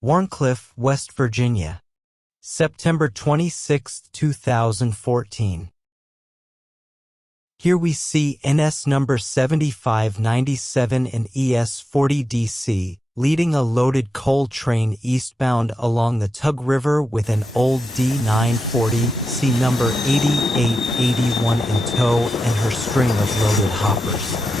Wharncliffe, West Virginia. September 26, 2014. Here we see NS number 7597 and ES-40 DC, leading a loaded coal train eastbound along the Tug River with an old D940, C number 8881 in tow and her string of loaded hoppers.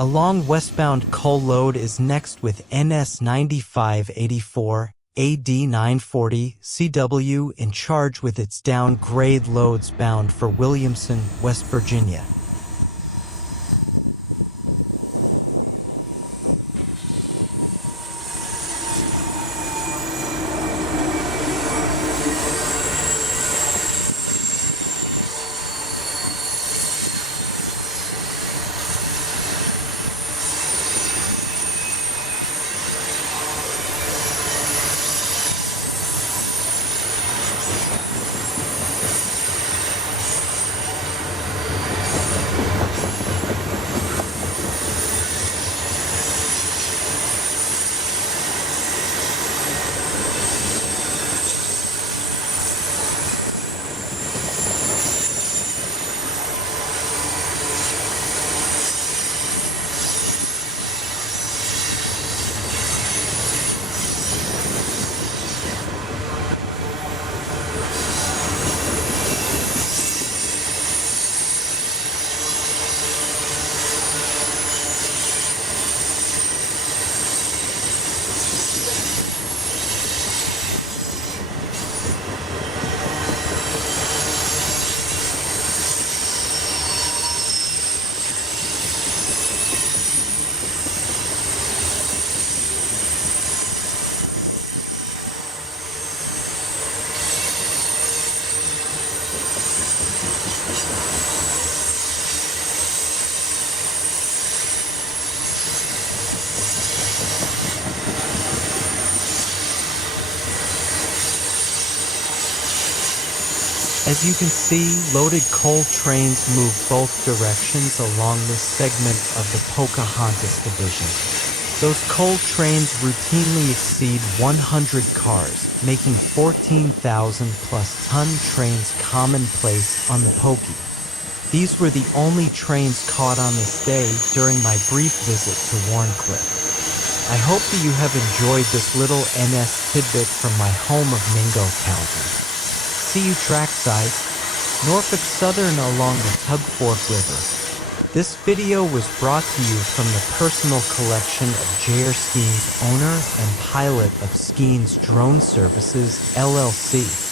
A long westbound coal load is next with NS 9584, AD 940, CW in charge with its down-grade loads bound for Williamson, West Virginia. As you can see, loaded coal trains move both directions along this segment of the Pocahontas Division. Those coal trains routinely exceed 100 cars, making 14,000-plus ton trains commonplace on the Pokie. These were the only trains caught on this day during my brief visit to Wharncliffe. I hope that you have enjoyed this little NS tidbit from my home of Mingo County. See you trackside, Norfolk Southern along the Tug River. This video was brought to you from the personal collection of J.R. Skeens, owner and pilot of Skeens Drone Services, LLC.